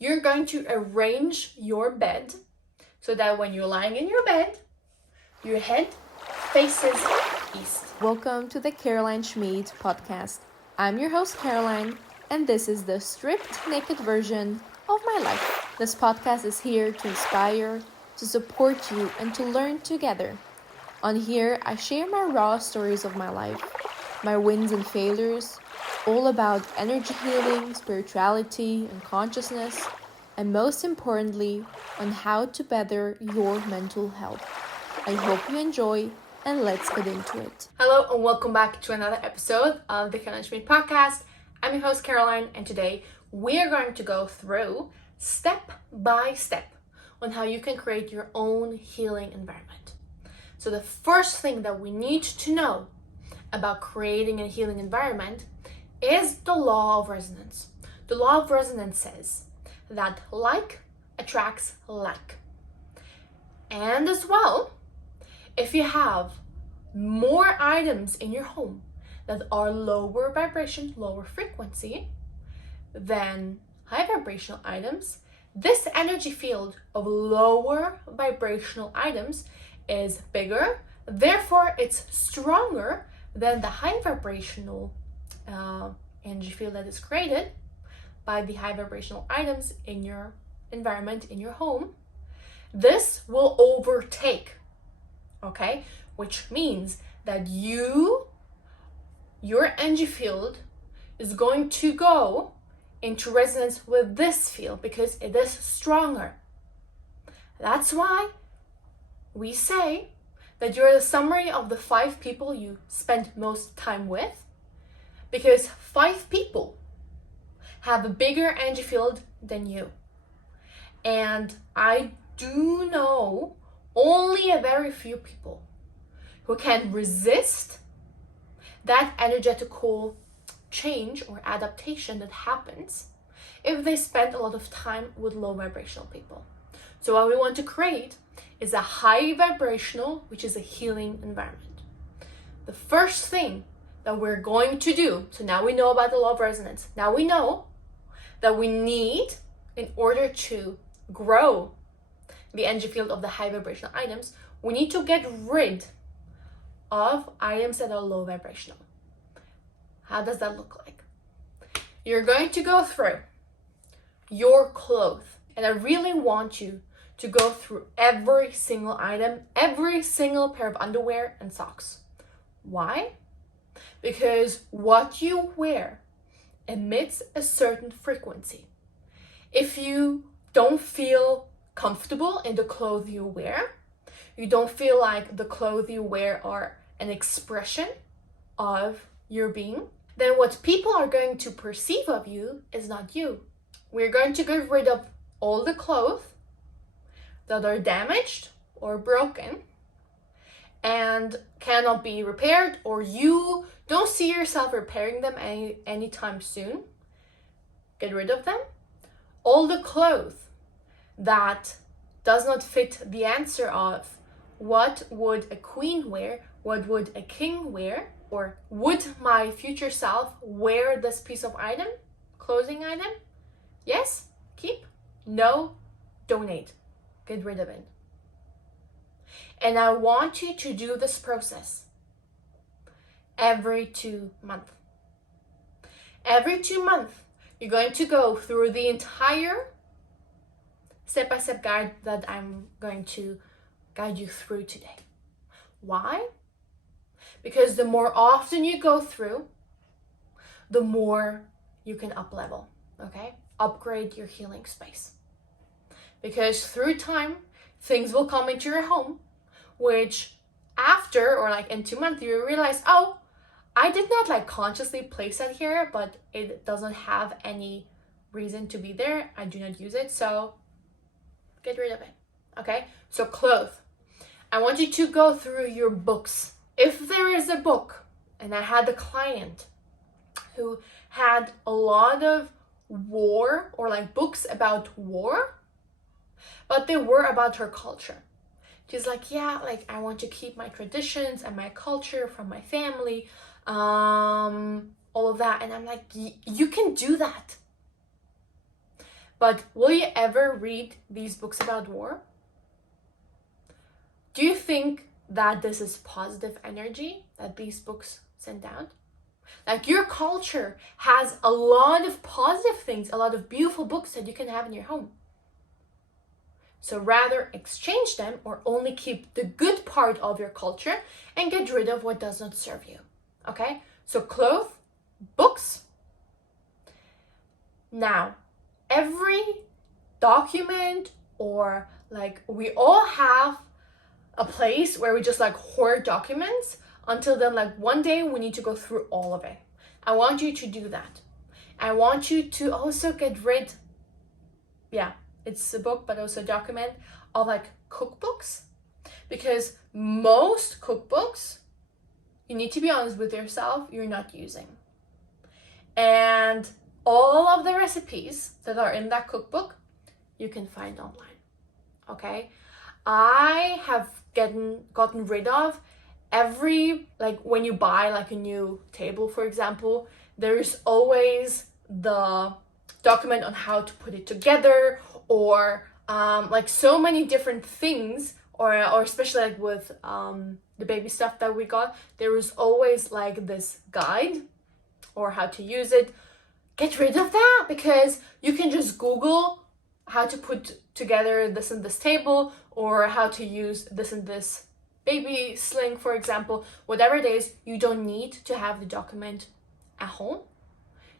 You're going to arrange your bed so that when you're lying in your bed, your head faces east. Welcome to the Caroline Schmid podcast. I'm your host, Caroline, and this is the stripped naked version of my life. This podcast is here to inspire, to support you, and to learn together. On here, I share my raw stories of my life, my wins and failures, all about energy healing, spirituality, and consciousness, and most importantly, on how to better your mental health. I hope you enjoy, and let's get into it. Hello and welcome back to another episode of the Caroline Schmid podcast. I'm your host Caroline, and today we are going to go through step by step on how you can create your own healing environment. So the first thing that we need to know about creating a healing environment is the law of resonance. The law of resonance says that like attracts like. And as well, if you have more items in your home that are lower vibration, lower frequency than high vibrational items, this energy field of lower vibrational items is bigger, therefore it's stronger than the high vibrational energy field that is created by the high vibrational items in your environment, in your home. This will overtake, okay? Which means that your energy field is going to go into resonance with this field because it is stronger. That's why we say that you're the summary of the 5 people you spend most time with, because 5 people have a bigger energy field than you. And I do know only a very few people who can resist that energetical change or adaptation that happens if they spend a lot of time with low vibrational people. So what we want to create is a high vibrational, which is a healing environment. The first thing that we're going to do, so now we know about the law of resonance. Now we know that we need, in order to grow the energy field of the high vibrational items, we need to get rid of items that are low vibrational. How does that look like? You're going to go through your clothes, and I really want you to go through every single item, every single pair of underwear and socks. Why? Because what you wear emits a certain frequency. If you don't feel comfortable in the clothes you wear, you don't feel like the clothes you wear are an expression of your being, then what people are going to perceive of you is not you. We're going to get rid of all the clothes that are damaged or broken and cannot be repaired, or you don't see yourself repairing them anytime soon. Get rid of them. All the clothes that does not fit the answer of what would a queen wear, what would a king wear, or would my future self wear this piece of item, clothing item? Yes, keep. No, donate. Get rid of it. And I want you to do this process every 2 months. Every 2 months, you're going to go through the entire step-by-step guide that I'm going to guide you through today. Why? Because the more often you go through, the more you can up-level, okay? Upgrade your healing space. Because through time, things will come into your home, which after, or like in 2 months, you realize, oh, I did not consciously place it here, but it doesn't have any reason to be there. I do not use it, so get rid of it, okay? So clothes. I want you to go through your books. If there is a book, and I had a client who had a lot of war, or books about war, but they were about her culture. She's like, yeah, I want to keep my traditions and my culture from my family, all of that. And I'm like, you can do that. But will you ever read these books about war? Do you think that this is positive energy that these books send out? Like, your culture has a lot of positive things, a lot of beautiful books that you can have in your home. So rather exchange them or only keep the good part of your culture and get rid of what does not serve you. Okay? So clothes, books. Now, every document, or like, we all have a place where we just like hoard documents until then, like, one day we need to go through all of it. I want you to do that. I want you to also get rid, it's a book, but also a document of like cookbooks, because most cookbooks, you need to be honest with yourself, you're not using. And all of the recipes that are in that cookbook, you can find online. Okay? I have gotten rid of every, like, when you buy like a new table, for example, there's always the document on how to put it together, or like so many different things, or especially like with the baby stuff that we got, there was always like this guide or how to use it. Get rid of that, because you can just Google how to put together this and this table, or how to use this and this baby sling, for example. Whatever it is, you don't need to have the document at home.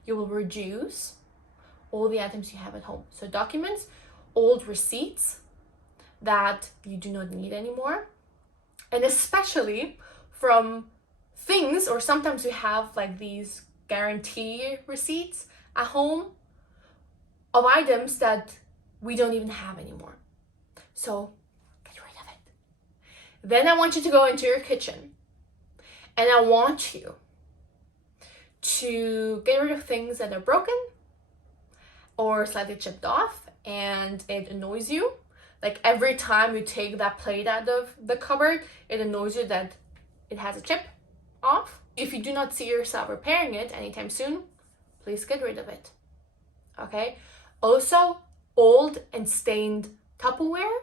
You will reduce all the items you have at home. So documents, old receipts that you do not need anymore, and especially from things, or sometimes we have like these guarantee receipts at home of items that we don't even have anymore. So get rid of it. Then I want you to go into your kitchen, and I want you to get rid of things that are broken or slightly chipped off and it annoys you. Like, every time you take that plate out of the cupboard, it annoys you that it has a chip off. If you do not see yourself repairing it anytime soon, please get rid of it. Okay? Also, old and stained Tupperware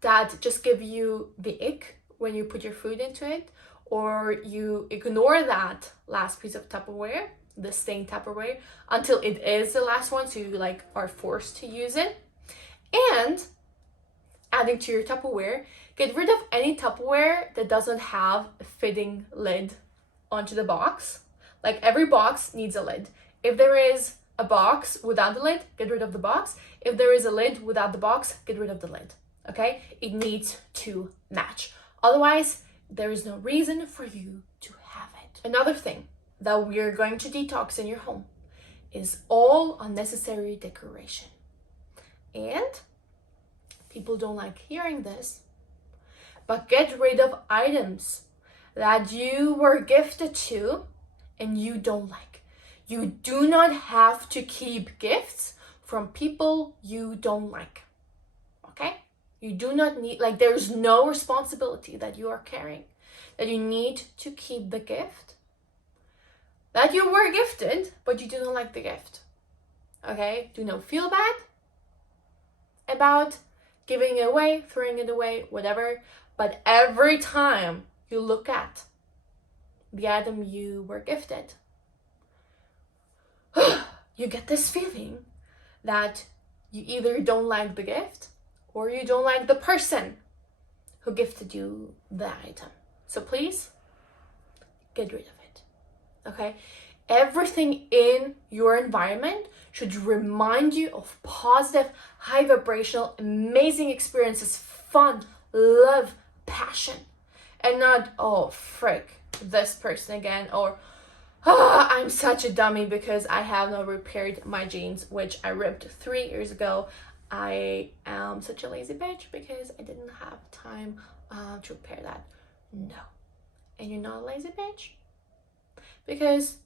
that just give you the ick when you put your food into it, or you ignore that last piece of Tupperware, the stained Tupperware, until it is the last one, so you like are forced to use it. And adding to your Tupperware, get rid of any Tupperware that doesn't have a fitting lid onto the box. Like, every box needs a lid. If there is a box without the lid, get rid of the box. If there is a lid without the box, get rid of the lid. Okay? It needs to match. Otherwise, there is no reason for you to have it. Another thing that we're going to detox in your home is all unnecessary decoration. And people don't like hearing this, but get rid of items that you were gifted to and you don't like. You do not have to keep gifts from people you don't like. Okay? You do not need, like, there's no responsibility that you are carrying, that you need to keep the gift that you were gifted, but you do not like the gift. Okay? Do not feel bad about giving it away, throwing it away, whatever. But every time you look at the item you were gifted, you get this feeling that you either don't like the gift or you don't like the person who gifted you the item. So please, get rid of it. Okay? Everything in your environment should remind you of positive, high vibrational, amazing experiences, fun, love, passion, and not, oh, frick, this person again, or I'm such a dummy because I have not repaired my jeans, which I ripped 3 years ago. I am such a lazy bitch because I didn't have time to repair that. No. And you're not a lazy bitch, because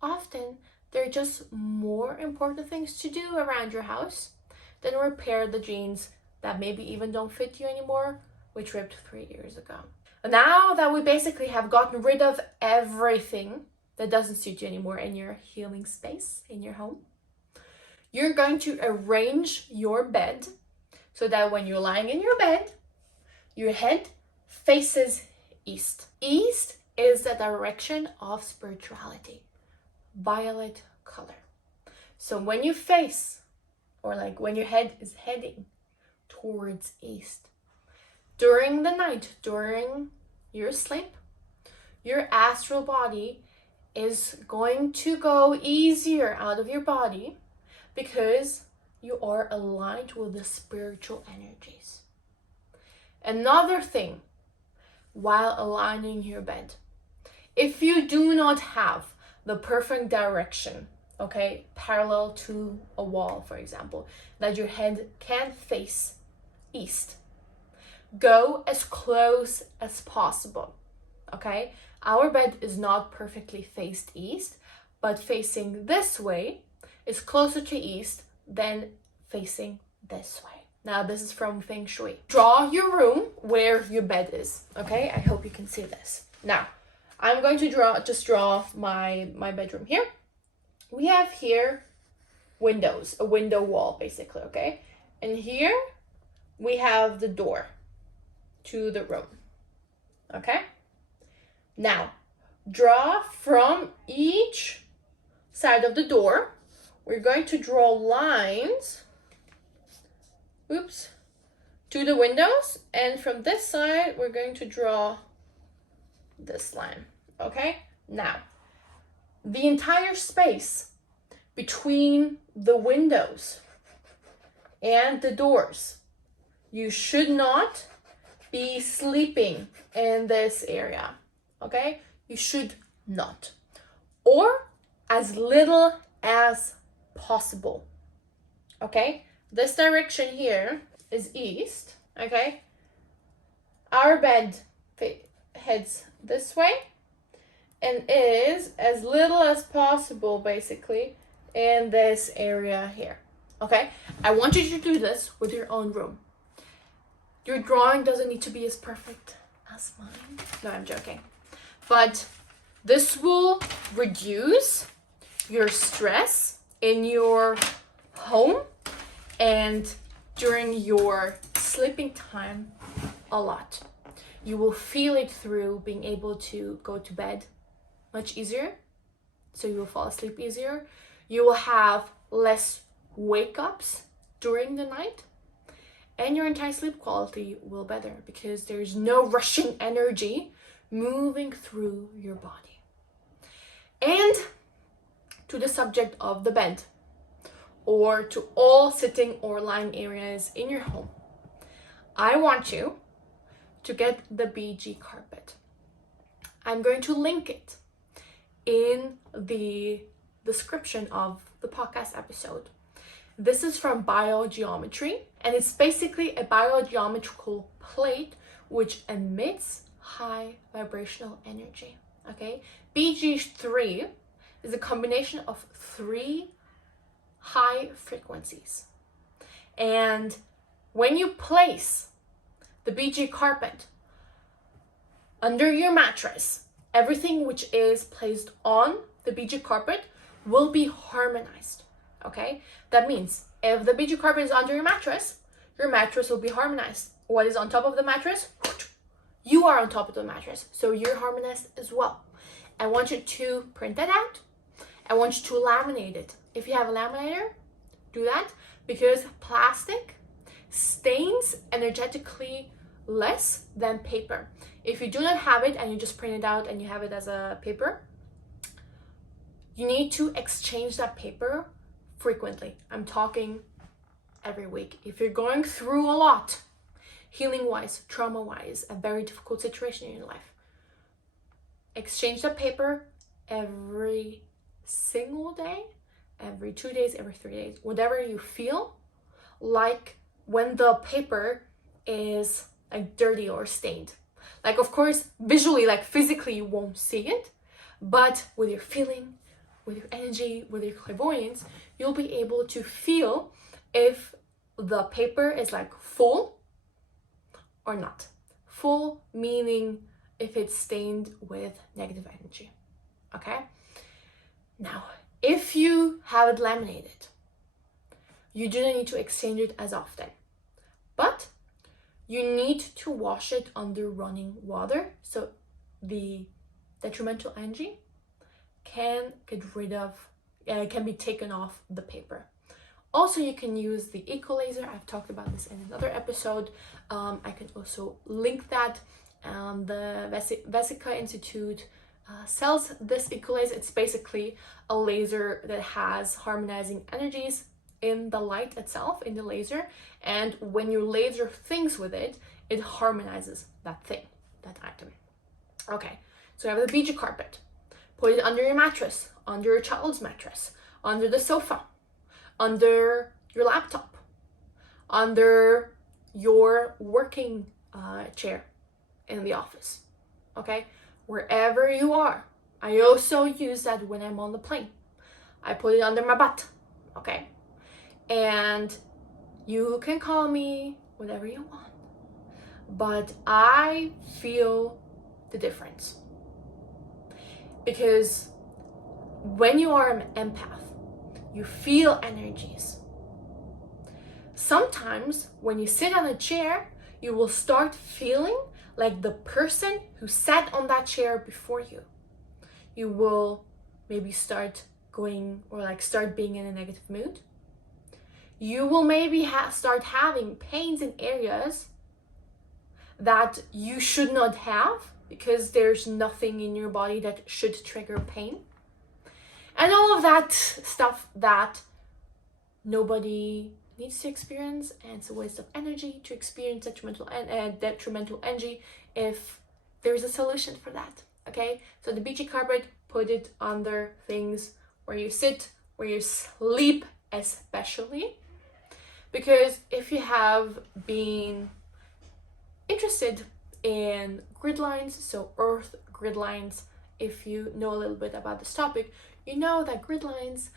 often there are just more important things to do around your house than repair the jeans that maybe even don't fit you anymore, which ripped 3 years ago. Now that we basically have gotten rid of everything that doesn't suit you anymore in your healing space, in your home, you're going to arrange your bed so that when you're lying in your bed, your head faces east. East is the direction of spirituality, violet color. So when you face, or like when your head is heading towards east, during the night, during your sleep, your astral body is going to go easier out of your body because you are aligned with the spiritual energies. Another thing, while aligning your bed, if you do not have the perfect direction, okay, parallel to a wall, for example, that your head can face east, go as close as possible, okay? Our bed is not perfectly faced east, but facing this way is closer to east than facing this way. Now, this is from Feng Shui. Draw your room where your bed is, okay? I hope you can see this. Now, I'm going to draw my bedroom here. We have here windows, a window wall, basically, okay? And here we have the door to the room, okay? Now, draw from each side of the door. We're going to draw lines, to the windows. And from this side, we're going to draw this line, okay? Now, the entire space between the windows and the doors, you should not be sleeping in this area, okay? You should not. Or as little as possible, okay? This direction here is east, okay? Our bed heads this way and is as little as possible, basically, in this area here, okay? I want you to do this with your own room. Your drawing doesn't need to be as perfect as mine. No, I'm joking. But this will reduce your stress in your home and during your sleeping time a lot. You will feel it through being able to go to bed much easier, so you will fall asleep easier. You will have less wake-ups during the night, and your entire sleep quality will better because there's no rushing energy moving through your body. And to the subject of the bed, or to all sitting or lying areas in your home, I want you to get the BG carpet. I'm going to link it in the description of the podcast episode. This is from biogeometry, and it's basically a biogeometrical plate which emits high vibrational energy, okay? BG3 is a combination of 3 high frequencies. And when you place the BG carpet under your mattress, everything which is placed on the BG carpet will be harmonized, okay? That means if the BG carpet is under your mattress will be harmonized. What is on top of the mattress? You are on top of the mattress, so you're harmonized as well. I want you to print that out. I want you to laminate it. If you have a laminator, do that, because plastic stains energetically less than paper. If you do not have it and you just print it out and you have it as a paper, you need to exchange that paper frequently. I'm talking every week. If you're going through a lot, healing-wise, trauma-wise, a very difficult situation in your life, exchange that paper every single day, every 2 days, every 3 days, whatever you feel like when the paper is like dirty or stained. Like, of course, visually, like physically, you won't see it, but with your feeling, with your energy, with your clairvoyance, you'll be able to feel if the paper is like full or not. Full meaning if it's stained with negative energy, okay? Now, if you have it laminated, you do not need to exchange it as often. But you need to wash it under running water so the detrimental energy can be taken off the paper. Also, you can use the eco laser. I've talked about this in another episode. I can also link that. The Vesica Institute sells this eco laser. It's basically a laser that has harmonizing energies in the light itself, in the laser, and when you laser things with it, it harmonizes that thing, that item. Okay, so you have the BG carpet. Put it under your mattress, under your child's mattress, under the sofa, under your laptop, under your working chair in the office. Okay, wherever you are. I also use that when I'm on the plane. I put it under my butt. Okay, and you can call me whatever you want, but I feel the difference. Because when you are an empath, you feel energies. Sometimes when you sit on a chair, you will start feeling like the person who sat on that chair before you. You will maybe start being in a negative mood. You will maybe start having pains in areas that you should not have, because there's nothing in your body that should trigger pain. And all of that stuff that nobody needs to experience, and it's a waste of energy to experience detrimental energy if there's a solution for that. Okay, so the BG carpet, put it under things where you sit, where you sleep, especially. Because if you have been interested in grid lines, so earth grid lines, if you know a little bit about this topic, you know that grid lines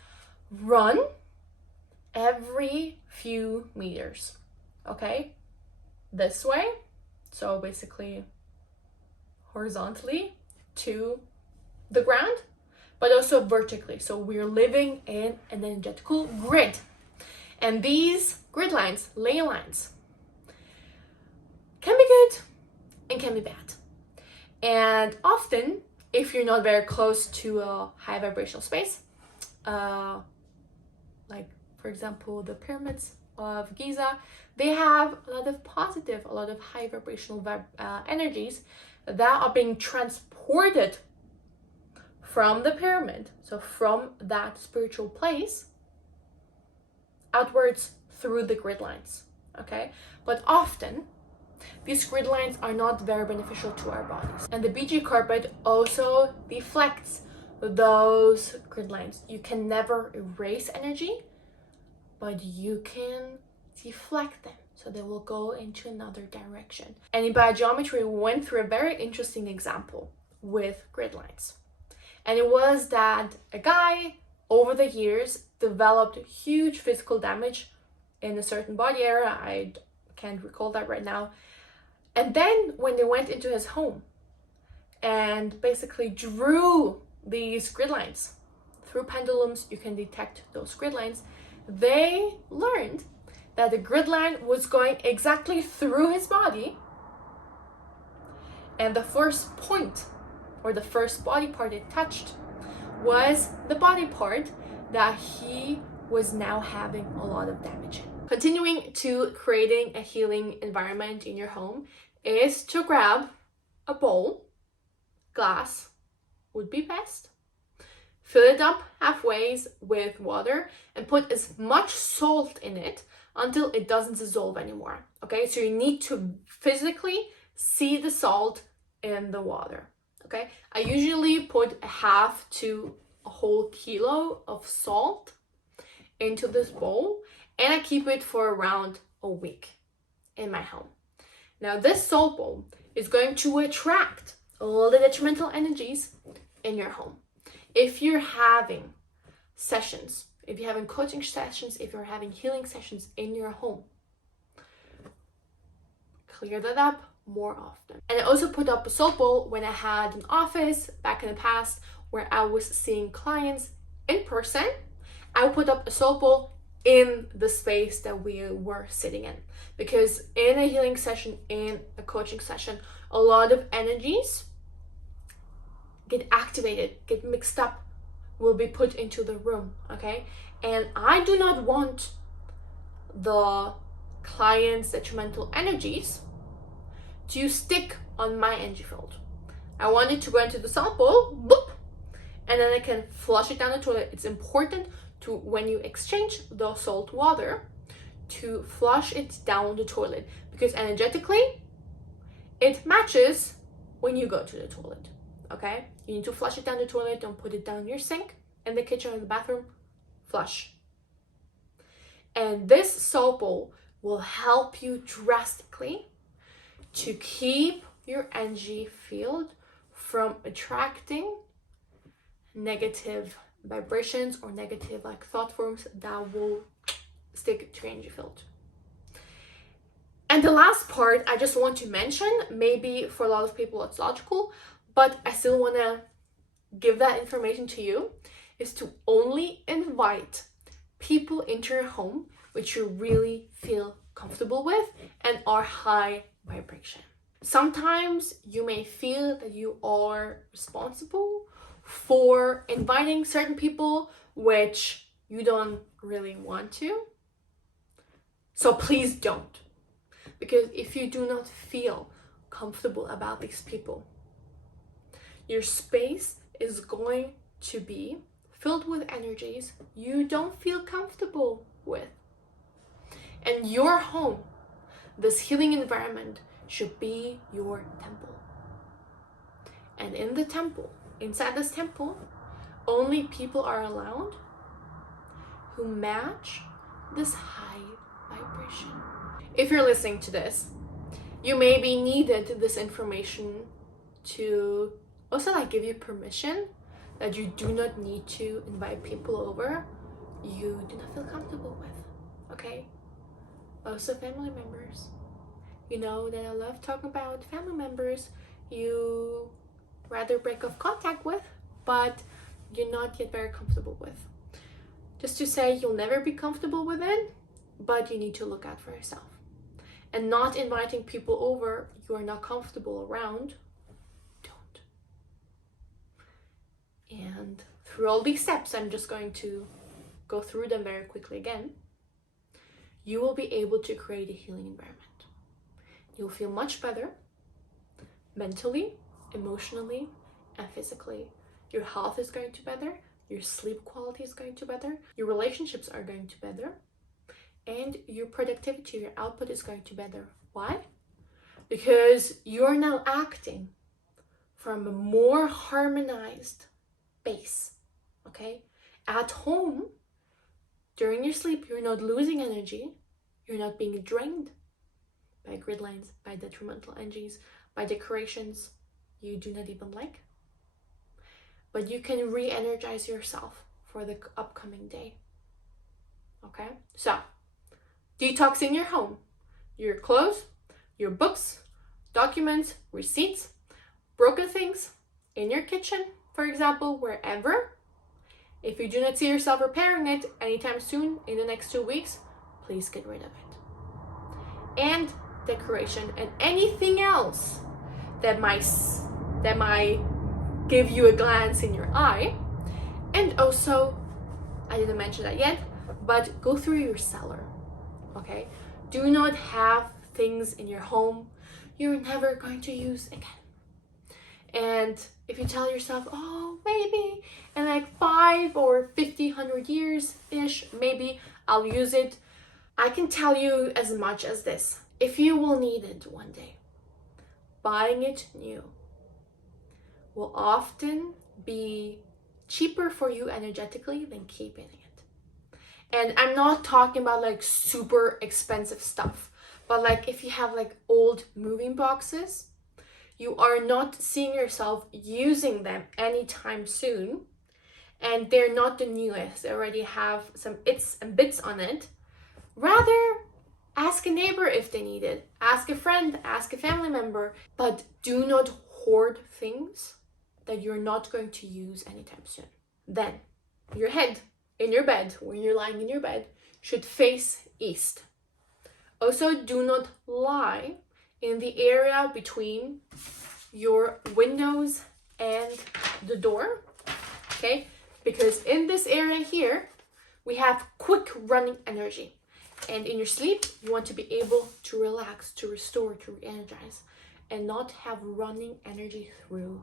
run every few meters. Okay, this way, so basically horizontally to the ground, but also vertically. So we're living in an energetical grid. And these grid lines, ley lines, can be good and can be bad. And often, if you're not very close to a high vibrational space, like for example, the pyramids of Giza, they have a lot of positive, a lot of high vibrational energies that are being transported from the pyramid, so from that spiritual place, outwards through the grid lines. Okay, but often these grid lines are not very beneficial to our bodies, and the BG carpet also deflects those grid lines. You can never erase energy, but you can deflect them, so they will go into another direction. And in biogeometry, we went through a very interesting example with grid lines, and it was that a guy over the years developed huge physical damage in a certain body area. I can't recall that right now. And then when they went into his home and basically drew these grid lines through pendulums, you can detect those grid lines. They learned that the grid line was going exactly through his body, and the first point, or the first body part it touched, was the body part that he was now having a lot of damage in. Continuing to creating a healing environment in your home is to grab a bowl, glass would be best, fill it up halfway with water, and put as much salt in it until it doesn't dissolve anymore. Okay, so you need to physically see the salt in the water. Okay, I usually put a half to a whole kilo of salt into this bowl, and I keep it for around a week in my home. Now this salt bowl is going to attract all the detrimental energies in your home. If you're having sessions, if you're having coaching sessions, if you're having healing sessions in your home, clear that up more often. And I also put up a salt bowl when I had an office back in the past where I was seeing clients in person. I would put up a salt bowl in the space that we were sitting in. Because in a healing session, in a coaching session, a lot of energies get activated, get mixed up, will be put into the room, okay? And I do not want the client's detrimental energies to stick on my energy field. I want it to go into the sample, boop, and then I can flush it down the toilet. It's important to, when you exchange the salt water, to flush it down the toilet, because energetically it matches when you go to the toilet, okay? You need to flush it down the toilet. Don't put it down your sink, in the kitchen or the bathroom. Flush. And this soap bowl will help you drastically to keep your energy field from attracting negative vibrations or negative like thought forms that will stick to your energy field. And the last part I just want to mention, maybe for a lot of people it's logical, but I still want to give that information to you, is to only invite people into your home which you really feel comfortable with and are high vibration. Sometimes you may feel that you are responsible for inviting certain people which you don't really want to. So please don't. Because if you do not feel comfortable about these people, your space is going to be filled with energies you don't feel comfortable with. And your home, this healing environment, should be your temple. And in the temple, inside this temple, only people are allowed who match this high vibration. If you're listening to this, you maybe needed this information to also like give you permission that you do not need to invite people over you do not feel comfortable with, okay? Also family members. You know that I love talking about family members you rather break off contact with, but you're not yet very comfortable with. Just to say you'll never be comfortable with it, but you need to look out for yourself. And not inviting people over you are not comfortable around, don't. And through all these steps, I'm just going to go through them very quickly again. You will be able to create a healing environment. You'll feel much better mentally, emotionally, and physically. Your health is going to better, your sleep quality is going to better, your relationships are going to better, and your productivity, your output is going to better. Why? Because you're now acting from a more harmonized base, okay? At home, during your sleep, you're not losing energy, you're not being drained by grid lines, by detrimental energies, by decorations you do not even like. But you can re-energize yourself for the upcoming day, okay? So, detoxing your home, your clothes, your books, documents, receipts, broken things in your kitchen, for example, wherever. If you do not see yourself repairing it anytime soon in the next 2 weeks, please get rid of it. And decoration and anything else that might give you a glance in your eye. And also, I didn't mention that yet, but go through your cellar, okay? Do not have things in your home you're never going to use again. And if you tell yourself, oh, maybe in like 5 or 50, 100 years-ish, maybe I'll use it. I can tell you as much as this. If you will need it one day, buying it new will often be cheaper for you energetically than keeping it. And I'm not talking about like super expensive stuff, but like if you have like old moving boxes, you are not seeing yourself using them anytime soon, and they're not the newest. They already have some its and bits on it. Rather, ask a neighbor if they need it. Ask a friend, ask a family member, but do not hoard things that you're not going to use anytime soon. Then, your head, in your bed, when you're lying in your bed, should face east. Also, do not lie in the area between your windows and the door, okay? Because in this area here, we have quick running energy. And in your sleep, you want to be able to relax, to restore, to re-energize, and not have running energy through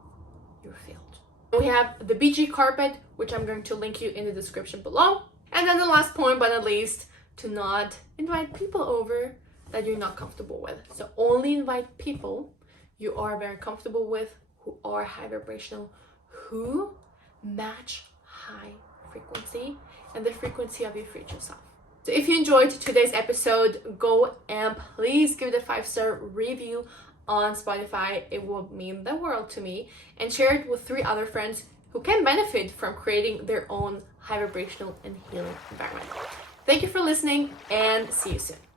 your field. We have the BG carpet, which I'm going to link you in the description below. And then the last point, but not least, to not invite people over that you're not comfortable with. So only invite people you are very comfortable with, who are high vibrational, who match high frequency and the frequency of your future self. So if you enjoyed today's episode, go and please give it a 5-star review on Spotify. It will mean the world to me. And share it with 3 other friends who can benefit from creating their own high vibrational and healing environment. Thank you for listening, and see you soon.